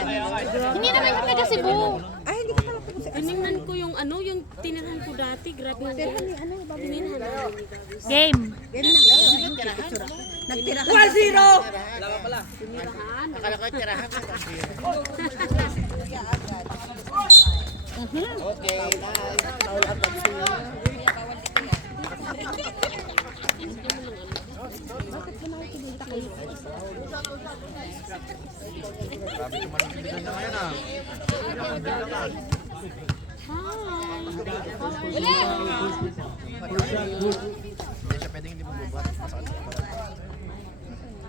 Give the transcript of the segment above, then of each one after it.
Hindi naman yung taga Cebu. Ay, hindi ka pala pupunta. Tinignan ko yung ano, yung tinirahan ko dati. Grabe yung tinirahan namin. Game. Yan na. Nagtira ka. 1-0! Tinirahan. Akala ko tirahan ko. Okay, Grabe naman ang biligan niya ngayon ah. Hindi siya pwedeng hindi mabubuhat.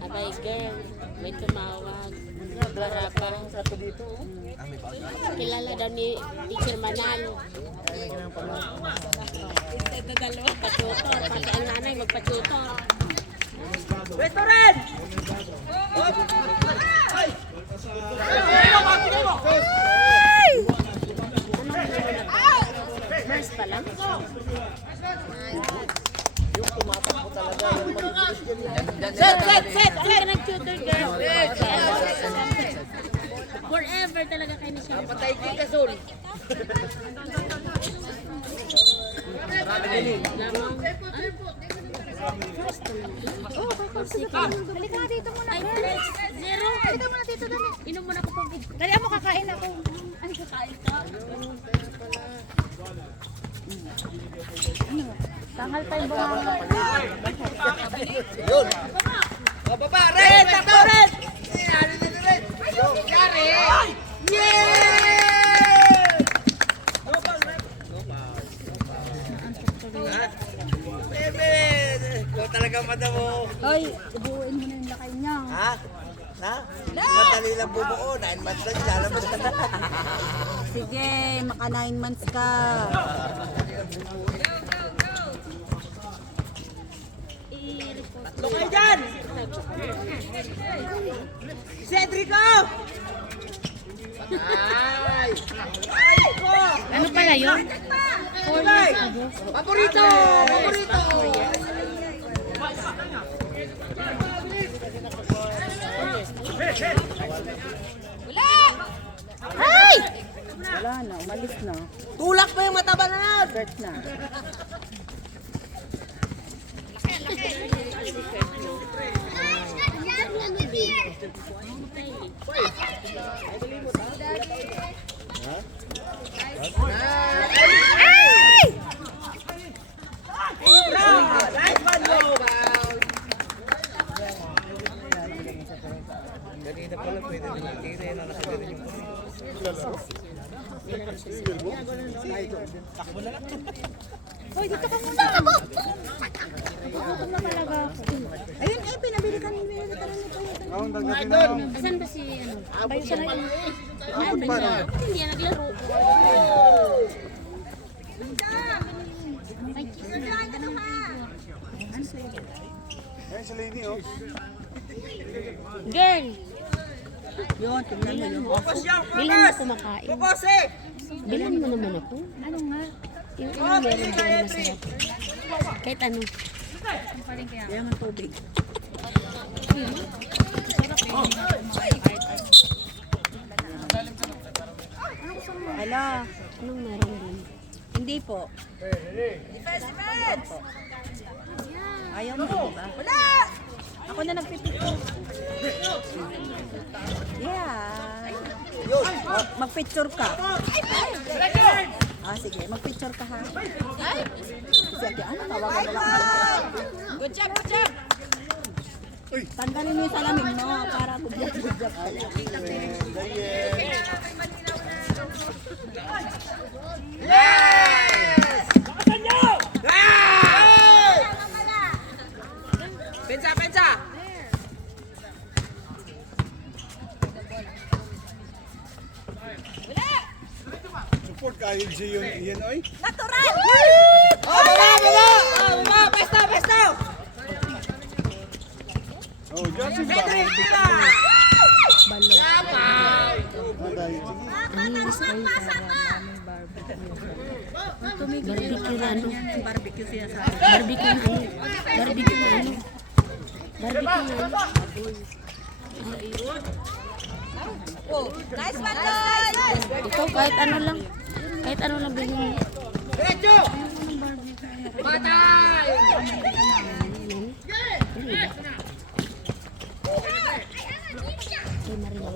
Abay, girl. May tumawag. Barapan. Ah, may baga. Kilala daw ni Teacher Manal. Magpa-tutor. Pati ang nanay magpa-tutor. Restaurant! First pa lang. Set! Hindi ka nag-tutor, girl. Forever talaga kayo na siya. Patay ka, Sol. Halika nga dito muna. Ay, zero. Halika muna dito, dali. Inom muna ko pag Dali mo, kakain ako. ay kakain ka. Tangal pa yung bunga. Yun. O, baba, red! Takbo, red! Red! Yari! Yeah! Ikaw talaga madamo. Hoy, ibuuin mo na yung lakay niya. Ha? Na? Madali lang bumuo. 9 months lang siya. Alam mo siya na. Sige, maka 9 months ka. Tatlo kayo dyan! Cedrico! Ay! Ay ko! Ano pala yun? Ay! Paborito! Paborito! Ay! Wala na, umalis na. Tulak pa yung mataba na yan! Start na. Nice one, go! Ganina pala pwede na natira yan ang nakagaling yung Hoy, dito ka muna. Gutom na talaga ako. Ayun, eh, pinabili ka nito. Asan ba si ano? Bayo siya na hindi yan naglaro. May kiss na ano ha? Ayun si Lady oh. Girl, Yun, tingnan mo yun. Focus yan! bilan mo kumakain. Focus eh! Bilan mo naman ako. Ano nga? Yung ano meron doon na masarap. Kahit ano. Kaya nga tubig. Hala, Anong meron doon? hindi po. Ayaw mo, di ba? Wala! Ako na nagpipicture. Yeah. Oh, mag-picture ka. Ah, sige. Mag-picture ka ha. Sige, ano? Tawagan na lang ako. Good job, good job! Tanggalin mo yung salamin mo para good job, good job. Yes! Hey! Pensa, pensa! Support kayo yun, yan oy. Natural! Oh, baba! Baba! Pesto, pesto! Oh, Johnson ba? Cedric, tira! Yapaw! Barbecue na ano? Barbecue siya sa Barbecue na ano? Barbecue na ano? Barbecue na ano? Oh, nice one, guys! Ito, kahit ano lang. Kahit ano lang bilhin mo. Diretso! Batay! Kay Marian.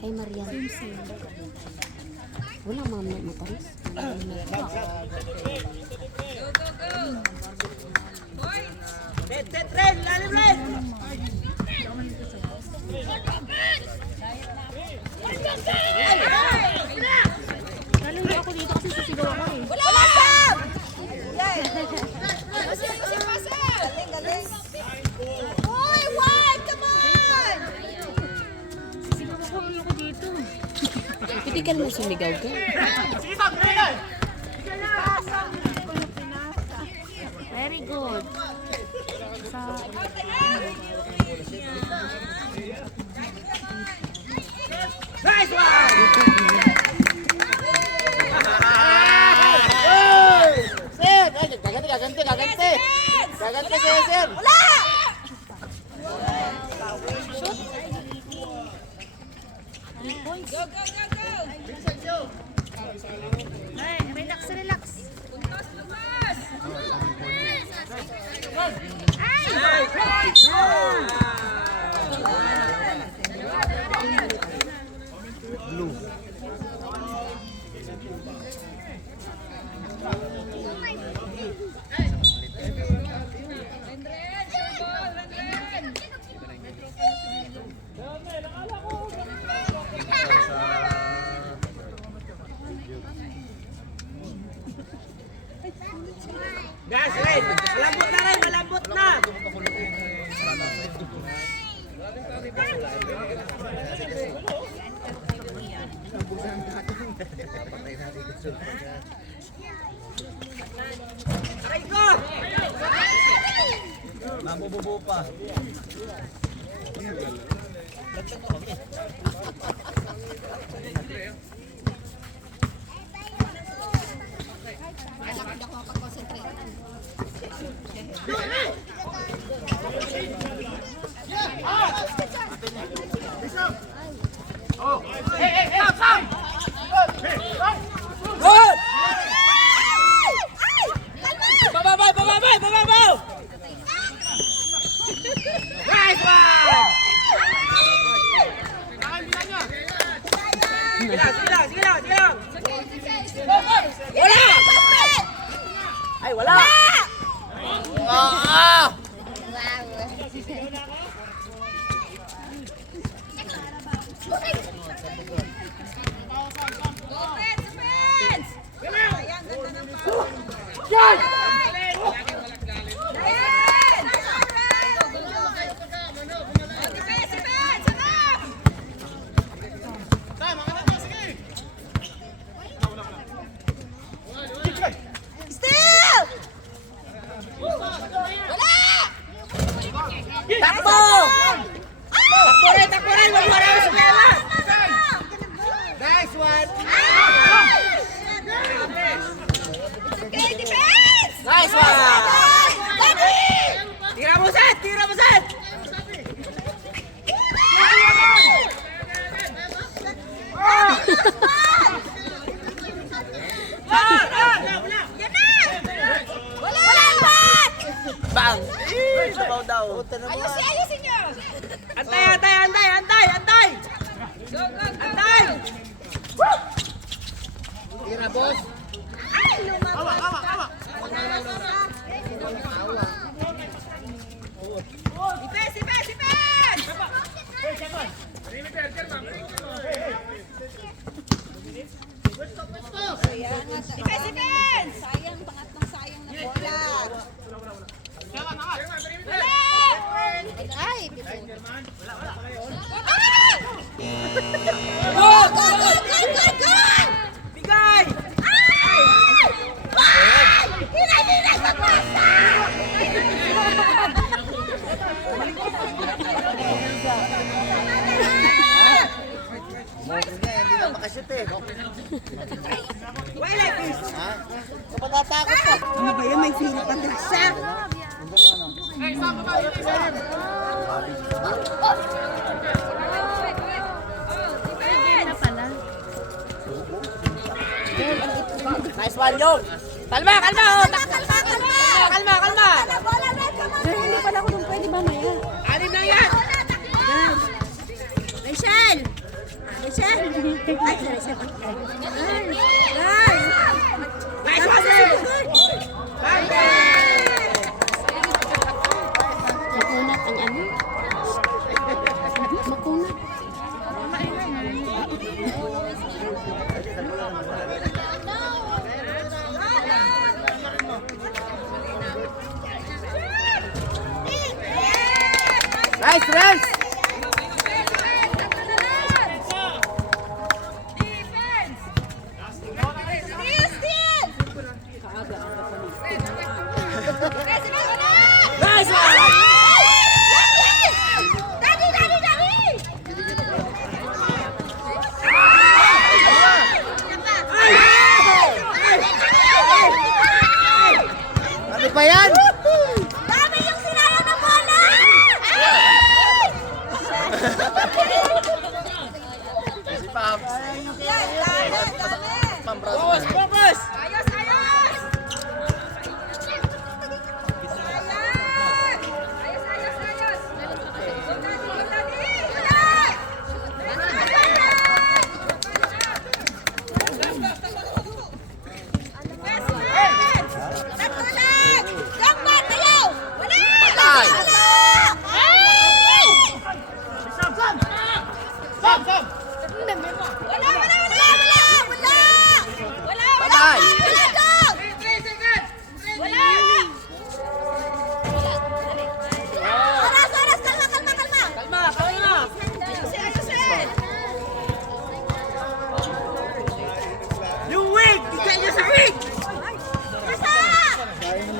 Kay Marian. Wala mga mataris. Red, lalim red! Galing ako dito kasi susigaw ako eh. Wala pasok! Yay! Galing. Uy, wide! Come on! Susigaw ako dito. Pwede ka naman sumigaw ka. Very good. Nice one! Sir! Gaganti! Gaganti, sir! Wala! Relax. Guys, Red! Malambot na rin! Malambot na! Aray ko! Nabububo pa. Good! Bababaw! Nice one! Sige lang! Wala! Ay, wala! Still! Takbo! Takbo rin! Wag mo rin! Sumela! Nice one! Okay, defense! Nice one! Daddy! Tira mo, Seth! Wala bat! Bang! Sabaw daw. Ayusin nyo! Antay! Antay! Tira, boss. Ay, lumabas! Defense! Defense! Sayang, pangatlong sayang na bola. Ay, Go! Bigay! Hinay sa pasta! Hindi na makashoot eh. Wala, please. Ha? Patatakot ka. Ano ba yan? May sino pa siya. Nice one, Yung. Kalma, kalma, oh. Kalma. Girl, hindi pala ako nung pwede mamaya. Alin na yan? Rachel! Rachel! Ay, Rachel. Girl! Nice one, Rachel. Makunat ang ano? Makunat. Nice, Rels. Nice one. Ano ba yan? Dami yung sinayang na bola! Si Pams. Dami! Focus. Ayos!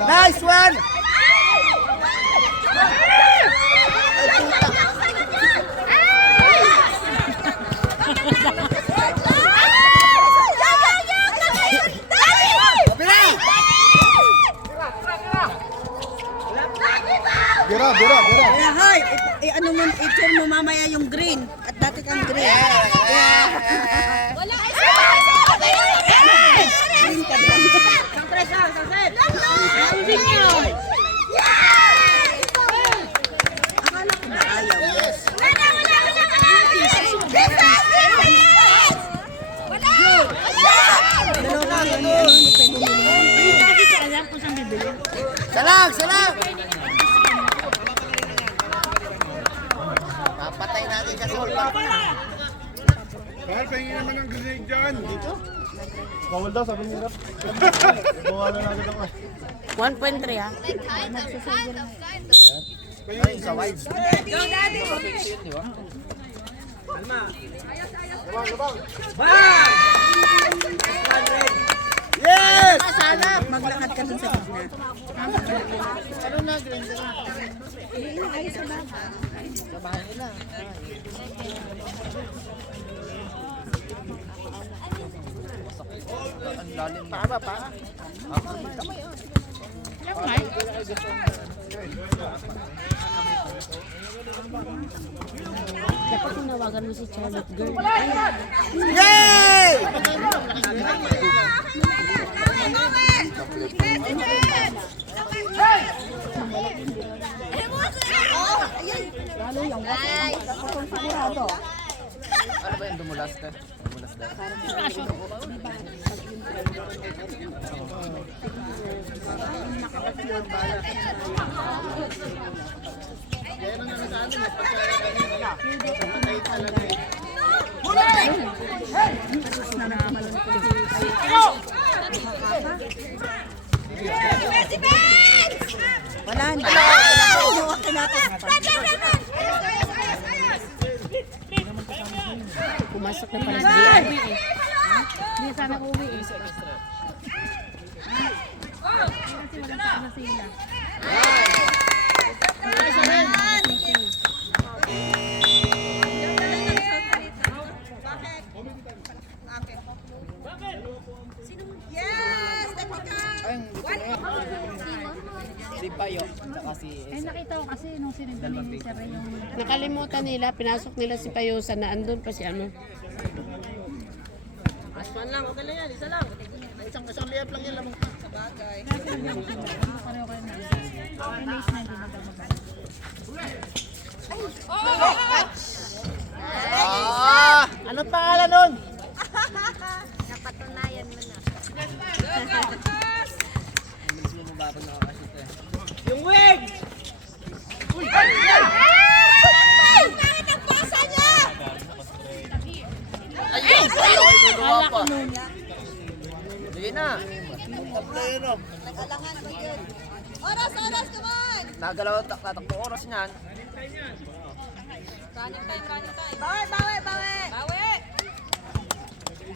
Nice one. Bira. Kaya hoy, ano mo, i-turn mo mamaya yung green. At dati kang green. Wala. Green ka lang. Akala ko na ayaw. Dalawa ka yan, ni Pego Milion. Alam ko saan bibili. Salang. Papatay natin kasi Kahit pahingin naman ng grenade dyan. Bawal daw, sabi nila. Bawalan natin ako. 1.3 ha? Ay, sa wide. Yes! Maglakad ka dun sa gitna. Ang lalim. Pa. Dapat tinawagan mo si Charlotte girl. Yay! Lalo yung sigurado. Ano ba yung dumulas ka? Dumulas ka? Wala na. Pumasok na pala si JR. Hindi sana uwi eh. Kasi wala pa na sila. Yes! Si Payo, saka si... Eh nakita ko kasi nung sinigdan ni Sir yung... Nakalimutan nila, pinasok nila si Payosa na andun pa si ano. Isang liyap lang yan lamang. Pareho kayo na. Release na din ang bababa. Ano pangalan nun? Napatunayan mo na. Yung wig! Bakit ang pasa niya? Ayun! Kala ko nun. Sige na. Nag-alangan ba yun? Oras, come on! Nagalaw tatakbo oras niyan. Running time. Bawi!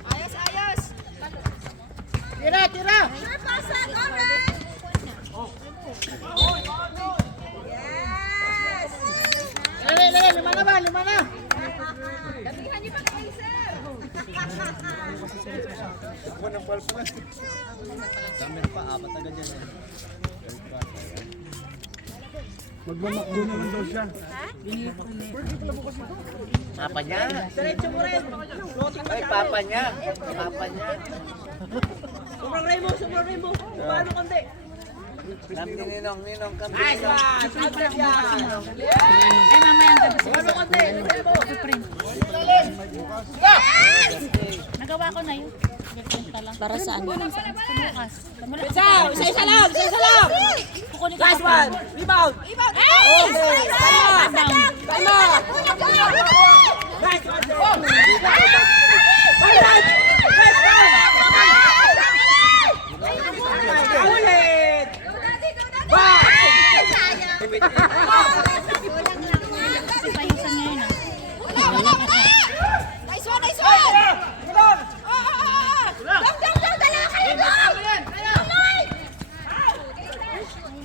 Ayos! Tira! Sure, pasa! Orange! Yes! Lagay, lima na! Gabihan niyo pa kayo, sir! Ako ng palpuan. Magmamakdo naman daw siya. Papa niya? Diretso mo rin. Ay, papa niya. Sobrang rainbow. Paano konti? Ninong kami. Nice one! Concept yan! Eh, mamaya ang gabi Paano konti? sa print. Nagawa ko na yun. Print lang. Para saan? Bukas. Isa lang! Kukunin ko Last pa. one! Rebound! Hey! Time out! Nice one! Ulit! Kasi payusan niya yun ah. Nice one! Dong! Dala kayo dong!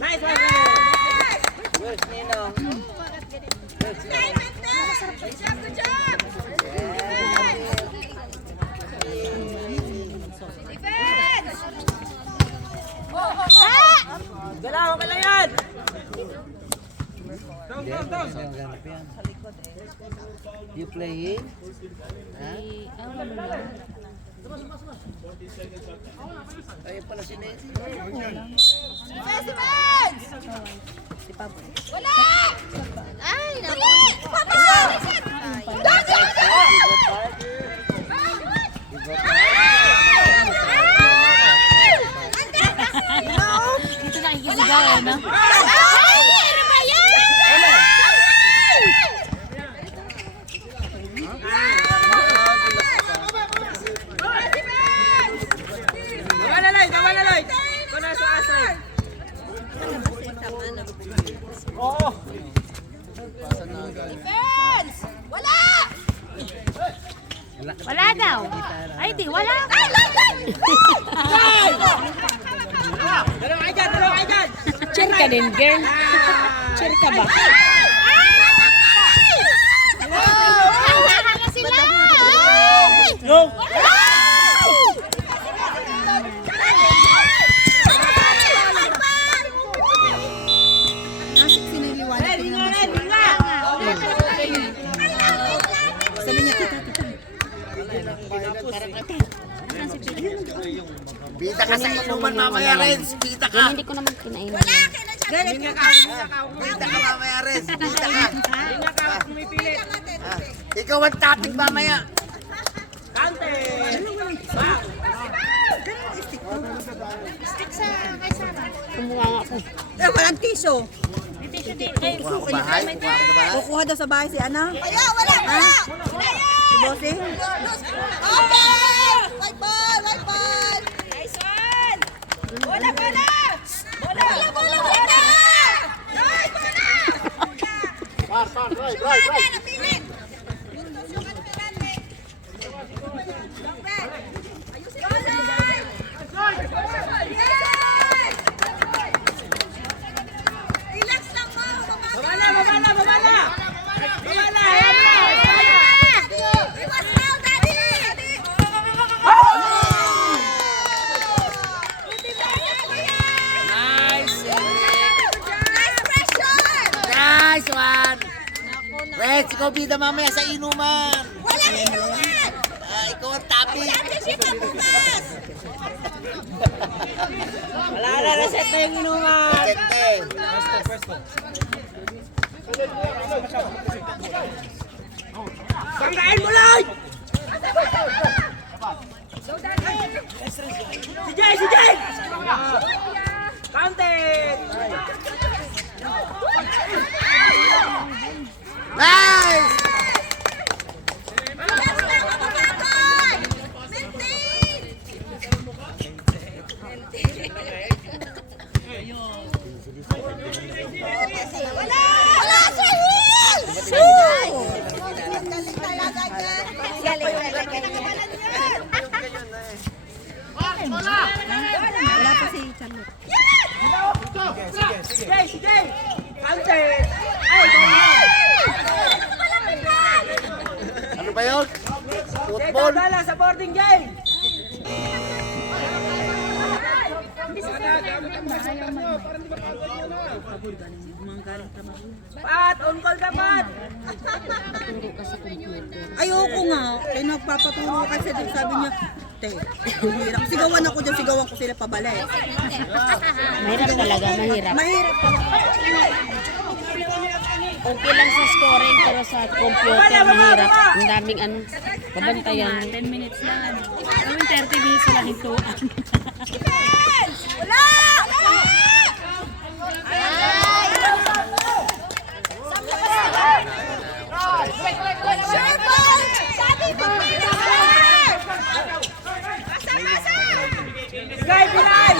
Nice one! Yes, Ninong. Good job! Galaw ka lang yan! You playing? Ayun pala si Nancy. Specimens! Wala! Ay, naku! Papa! Dito nakikisigaw eh, no? Gamalaloy! Kuna sa asay! Oo! Defense! Wala! Wala daw. Ay, di, wala. Dalawa kayo dyan! Cheer ka din, girl. Cheer ka ba? No! Pita ka sa inuman mamaya, Renz. Pita ka. Hindi ko naman kinainan. Minga ka! Pita ka mamaya, Renz. Pita ka. Minga ka! Pumipilit! Ikaw ang topic mamaya. Kante! Kumuha nga ako. Walang tissue. Bahay? Kuha ko sa bahay? Kukuha daw sa bahay si Ana. Wala! Si Bossing? Okay! White ball! Nice one! Bola! Bola! Right. Napilin! Relax lang mo! Babala! We must now, Daddy! Nice pressure! Nice one. Renz, ikaw bida mamaya sa inuman. Walang inuman! Ikaw ang topic. Wala na, reset na yung inuman. Banggain mo lang! Si Jay! Si Jay! Counted! Nice! Wala pa si Charlotte. Si Jay! Si Jay! Counted! Ano ba yun? Jay, Football? dala sa boarding game! Pat! On call ka, Pat! Paturo ka sa computer. Ayoko nga. Eh, nagpapaturo kasi din sabi niya, te, hirap. Sigawan ako dyan, sigawan ko sila pabalik. Mahirap talaga, mahirap. Mahirap talaga. Okay lang sa scoring, pero sa computer, mahirap. Ang daming ano, babantayan. 10 minutes lang. Gawin 30 minutes lang ito. Wala! Bigay, bigay!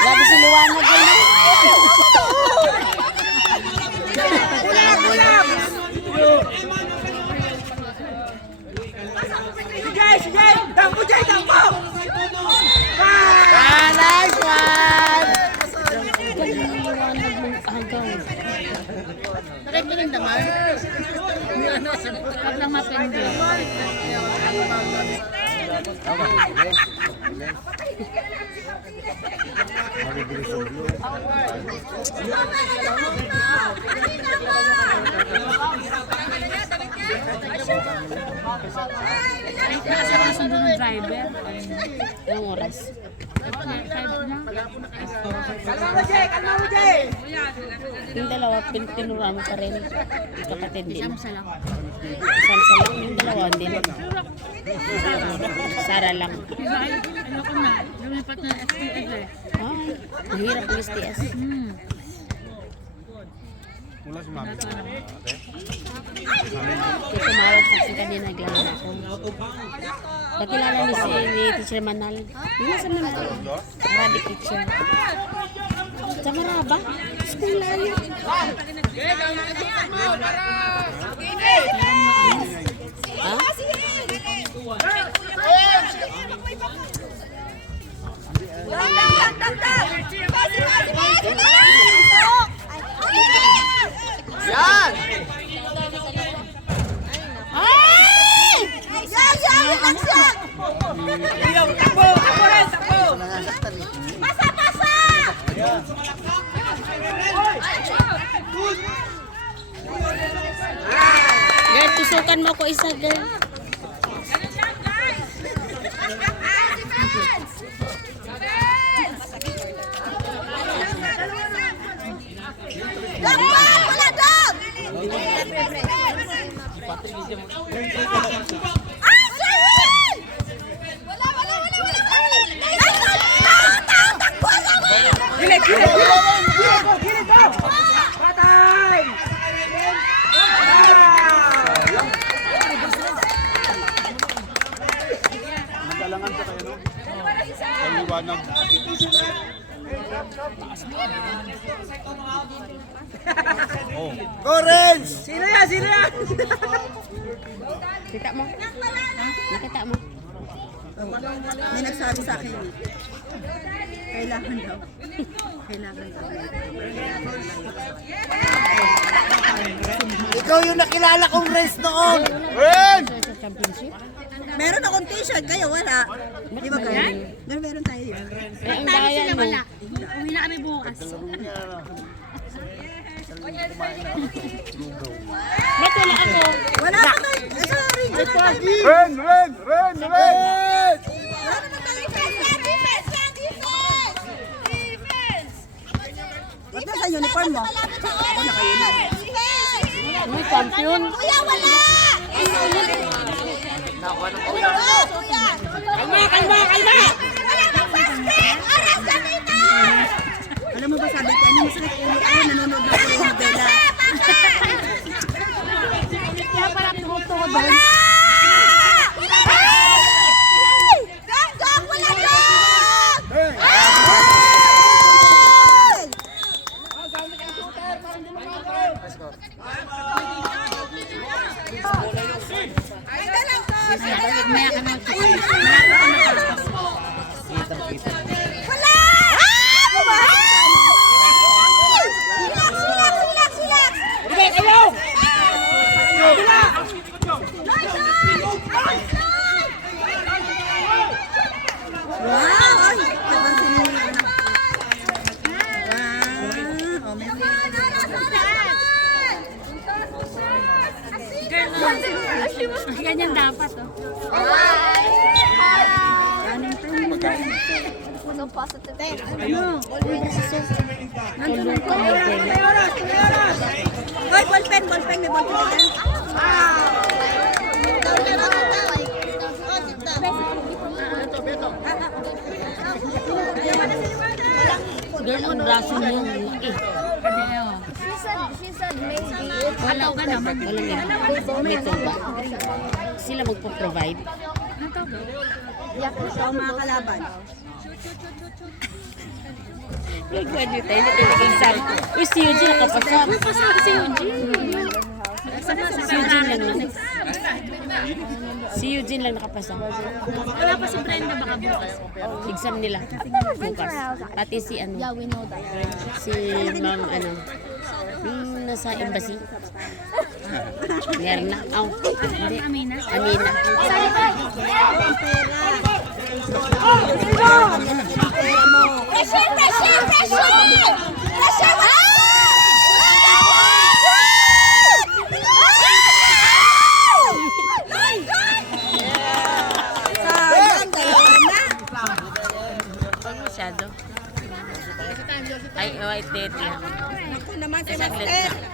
Grabe si Liwanag yun. Sige, sige! Dampo, Jay! Dampo! Ah, nice one! Galing ni Liwanag ng agaw. Sakit mo rin naman. Huwag lang mapindi. Kasi ako nasundo ng driver. Ilang oras? 5 na. Kalma mo, Jay! Kalma mo, Jay! Yung dalawa, pinura mo pa rin. Kapatid din. Samsa lang. Samsa lang. Yung dalawa, hindi na. Sara lang. Ano ko na, lumipat na SPS eh. Ay, mahirap ang STS. Mula si mami. Yung tumawag kasi kanina naglalaro ko. Nakilala ni Teacher Manal. Yung nasa Manal. Arabic teacher. Sa Maraba. School lang yun. Ha? Yan! Takbo! Takbo rin! Takbo! Girl, tusukan mo ko isa, girl. Gilid! Gilid! Gilid! Gilid daw! Patay! Nagdalangan ka kayo, no? Ang Liwanag. Oh. Go, Renz! Sino yan? Sino yan? Kita mo? Nakita mo? May nagsabi sa akin eh. Kailangan daw. Kailangan daw. Ikaw yung nakilala kong race noon. Ren! Sa championship. Meron akong t-shirt, kayo wala. Di ba ganun? Meron tayo yun. Eh, ang bayan mo. Uwi na kami bukas. Ba't wala ako? Wala ka tayo. Sa region na tayo. Ren! Ren! Ren! Ren! Wala naman tayo. Defense! Ba't nasa uniform mo? Ako naka-uniform. May champion. Kuya, wala! Kalma! Wala bang fast break! Aras na kita! Alam mo ba sabi ko, ano masakit ulo ko, nanonood na ako ng novela. Kaya pala tumutuwa doon. Wala! Gong! Wala gong! Maya ka na. Wala! Relax! Relax, ayaw! Wow! Ay, napansin mo yung anak. Wow! Oh, may Ganyan dapat, oh. Anong time mo dahil? So positive. Ano? Tulong ko ang Hoy, ballpen, may ballpen dyan. Girl, ang braso niya. Laki. She said maybe. Wala ka naman. Walang ganun. May tuba. Sila magpo-provide. So, mga kalaban. Gagawin niyo tayo. Nakiligay sa akin. Uy, si Eugene nakapasap. Pasok si Eugene. Si Eugene lang. Si Eugene lang nakapasap. Wala pa si Brenda baka bukas. Exam nila. Bukas. Pati si ano. Yeah, we know that. Si Ma'am ano. Yung nasa embassy. Meron na. Oh, hindi. Amina. Amina. Sayang, dalawa na. Huwag masyado. Ay, wait, wait lang. Ako naman si Saglit Master. lang.